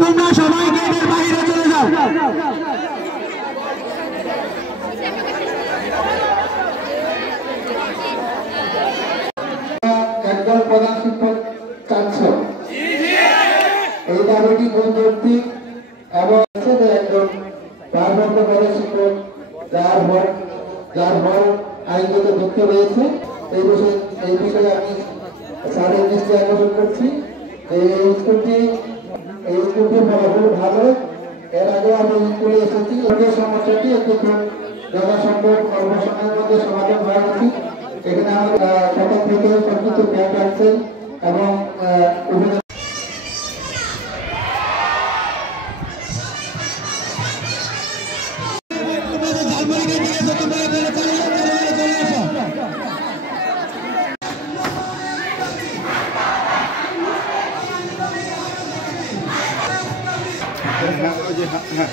তোমরা সবাই গেটের বাইরে চলে যাও। একদল প্রধান শিক্ষক চাচ্ছ এই দাবিটি যৌক্তিক এবং একজন ভারপ্রাপ্ত প্রধান শিক্ষক যার ভর আইনগত যুক্ত রয়েছে এই বিষয়ে আমি স্যারের দৃষ্টি আকর্ষণ করছি। এই স্কুলটি ফলাফল ভালো। এর আগে আমি স্কুলে এসেছি। ওদের সমস্যাটি একটু যথাসম্ভব অল্প সময়ের মধ্যে সমাধান হওয়া উচিত। এখানে আমরা সকাল থেকে সবকিছু খেয়াল রাখছেন এবং হ্যাঁ